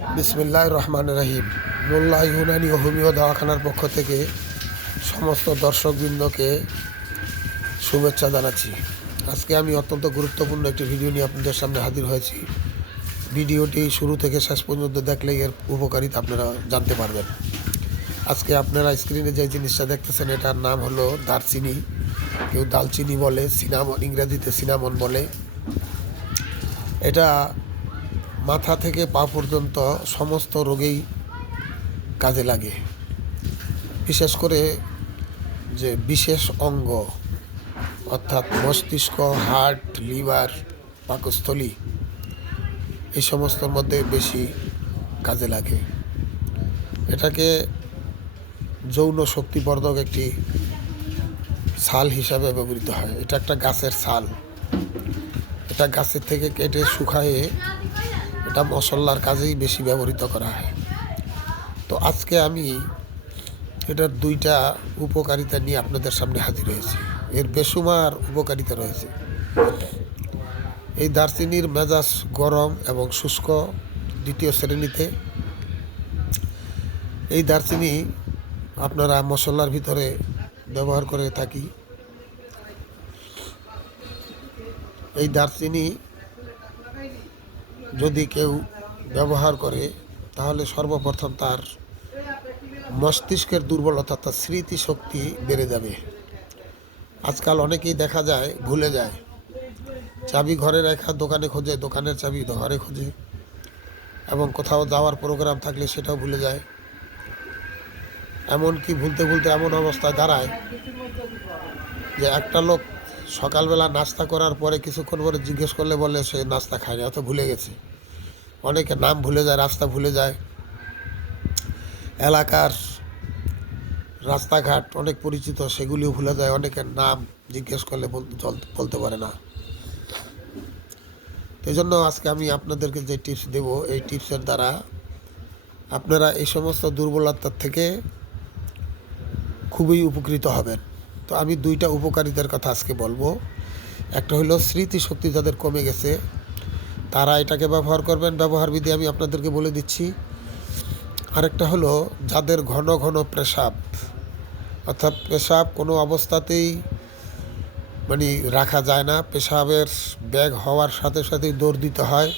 বিসমিল্লাহ রহমান রাহিম। মোল্লা ইউনানি ও হোমিও দওয়াখানার পক্ষ থেকে সমস্ত দর্শকবৃন্দকে শুভেচ্ছা জানাচ্ছি। আজকে আমি অত্যন্ত গুরুত্বপূর্ণ একটি ভিডিও নিয়ে আপনাদের সামনে হাজির হয়েছি। ভিডিওটি শুরু থেকে শেষ পর্যন্ত দেখলেই এর উপকারিতা আপনারা জানতে পারবেন। আজকে আপনারা স্ক্রিনে যে জিনিসটা দেখতেছেন, এটার নাম হলো দারচিনি। কেউ দালচিনি বলে, সিনামন, ইংরেজিতে সিনামন বলে। এটা মাথা থেকে পা পর্যন্ত সমস্ত রোগেই কাজে লাগে। বিশেষ করে যে বিশেষ অঙ্গ, অর্থাৎ মস্তিষ্ক, হার্ট, লিভার, পাকস্থলী, এই সমস্তর মধ্যে বেশি কাজে লাগে। এটাকে যৌন শক্তিবর্ধক একটি ছাল হিসাবে ব্যবহৃত হয়। এটা একটা গাছের ছাল এটা গাছের থেকে কেটে শুকায়ে এটা মশলার কাজেই বেশি ব্যবহৃত করা হয়। তো আজকে আমি এটার দুইটা উপকারিতা নিয়ে আপনাদের সামনে হাজির হয়েছি। এর বেসুমার উপকারিতা রয়েছে। এই দারচিনির মেজাজ গরম এবং শুষ্ক দ্বিতীয় শ্রেণীতে। এই দারচিনি আপনারা মশলার ভিতরে ব্যবহার করে থাকি। এই দারচিনি যদি কেউ ব্যবহার করে, তাহলে সর্বপ্রথম তার মস্তিষ্কের দুর্বলতা, তার স্মৃতিশক্তি বেড়ে যাবে। আজকাল অনেকেই দেখা যায়, ভুলে যায়, চাবি ঘরে রাখা, দোকানে খোঁজে, দোকানের চাবি ঘরে খোঁজে, এবং কোথাও যাওয়ার প্রোগ্রাম থাকলে সেটাও ভুলে যায়। এমনকি ভুলতে ভুলতে এমন অবস্থায় দাঁড়ায় যে একটা লোক সকালবেলা নাস্তা করার পরে কিছুক্ষণ পরে জিজ্ঞেস করলে বলে সে নাস্তা খায়নি, অত ভুলে গেছে। অনেকে নাম ভুলে যায়, রাস্তা ভুলে যায়। এলাকার রাস্তাঘাট অনেক পরিচিত, সেগুলিও ভুলে যায়। অনেকের নাম জিজ্ঞেস করলে বল- বলতে পারে না। এই জন্য আজকে আমি আপনাদেরকে যে টিপস দেব, এই টিপসের দ্বারা আপনারা এই সমস্ত দুর্বলতার থেকে খুবই উপকৃত হবেন। তো আমি দুইটা উপকারিতার কথা আজকে বলব। একটা হলো স্মৃতিশক্তি যাদের কমে গেছে, তারা এটাকে ব্যবহার করবেন। ব্যবহার বিধি আমি আপনাদেরকে বলে দিচ্ছি। আরেকটা হলো যাদের ঘন ঘন পেশাব, অর্থাৎ পেশাব কোনো অবস্থাতেই মানে রাখা যায় না। পেশাবের ব্যাগ হওয়ার সাথে সাথেই দৌড় দিতে হয়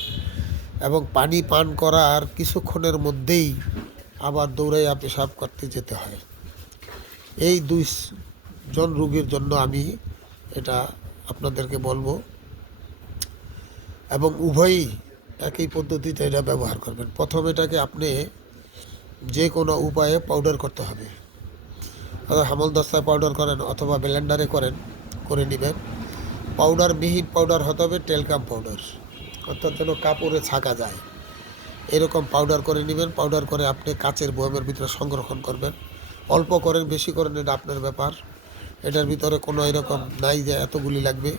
এবং পানি পান করার কিছুক্ষণের মধ্যেই আবার দৌড়াইয়া পেশাব করতে যেতে হয়। এই দুই জন রোগীর জন্য আমি এটা আপনাদেরকে বলব। এবং উভয়ই একই পদ্ধতিতে এটা ব্যবহার করবেন। প্রথম এটাকে আপনি যে কোনো উপায়ে পাউডার করতে হবে। অর্থাৎ হামল দস্তায় পাউডার করেন অথবা ব্লেন্ডারে করেন, করে নেবেন। পাউডার মিহি পাউডার হতে হবে টেলকাম পাউডার অর্থাৎ যেন কাপড়ে ছাকা যায়। এরকম পাউডার করে নেবেন। পাউডার করে আপনি কাচের বয়ামের ভিতরে সংরক্ষণ করবেন। অল্প করেন, বেশি করেন, এটা আপনার ব্যাপার। এটার ভিতরে কোনো এরকম নাই যে এতগুলি লাগবে।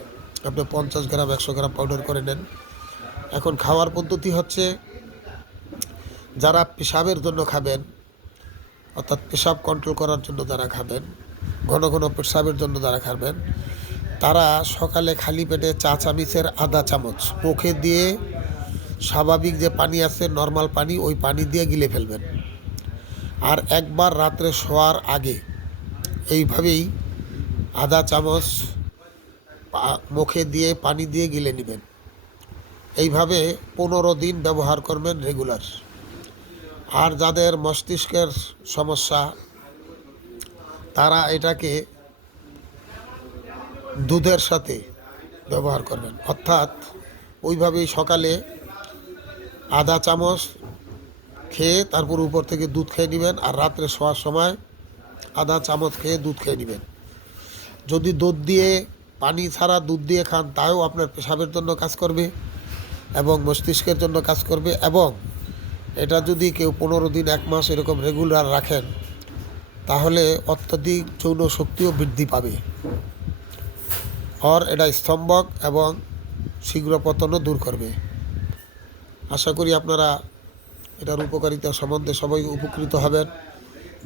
আপনি পঞ্চাশ গ্রাম, একশো গ্রাম পাউডার করে নেন। এখন খাওয়ার পদ্ধতি হচ্ছে, যারা পেশাবের জন্য খাবেন, অর্থাৎ পেশাব কন্ট্রোল করার জন্য যারা খাবেন, ঘন ঘন পেশাবের জন্য যারা খাবেন, তারা সকালে খালি পেটে চা চামিচের আধা চামচ মুখে দিয়ে স্বাভাবিক যে পানি আছে নর্মাল পানি, ওই পানি দিয়ে গিলে ফেলবেন। আর একবার রাত্রে শোয়ার আগে এইভাবেই আধা চামচ মুখে দিয়ে পানি দিয়ে গিলে নেবেন। এইভাবে পনেরো দিন ব্যবহার করবেন রেগুলার। আর যাদের মস্তিষ্কের সমস্যা, তারা এটাকে দুধের সাথে ব্যবহার করবেন। অর্থাৎ ওইভাবেই সকালে আধা চামচ খেয়ে তারপর উপর থেকে দুধ খেয়ে নেবেন, আর রাত্রে শোয়ার সময় আধা চামচ খেয়ে দুধ খেয়ে নেবেন। যদি দুধ দিয়ে, পানি ছাড়া দুধ দিয়ে খান, তাও আপনার পেশাবের জন্য কাজ করবে এবং মস্তিষ্কের জন্য কাজ করবে এবং এটা যদি কেউ পনেরো দিন, এক মাস এরকম রেগুলার রাখেন, তাহলে অত্যধিক যৌন শক্তিও বৃদ্ধি পাবে। আর এটা স্তম্ভক এবং শীঘ্র পতনও দূর করবে। আশা করি আপনারা এটার উপকারিতা সম্বন্ধে সবাই উপকৃত হবেন।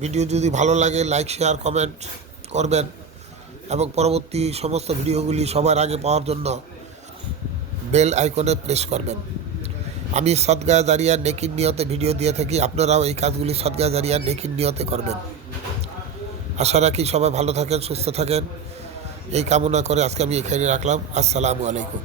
ভিডিও যদি ভালো লাগে, লাইক, শেয়ার, কমেন্ট করবেন। এবং পরবর্তী সমস্ত ভিডিওগুলি সবার আগে পাওয়ার জন্য বেল আইকনে প্রেস করবেন। আমি সদগায় দাঁড়িয়ে নেকির নিয়তে ভিডিও দিয়ে থাকি, আপনারাও এই কাজগুলি সদগায় দাঁড়িয়ে নেকির নিয়তে করবেন। আশা রাখি সবাই ভালো থাকেন, সুস্থ থাকেন। এই কামনা করে আজকে আমি এখানে রাখলাম। আসসালামু আলাইকুম।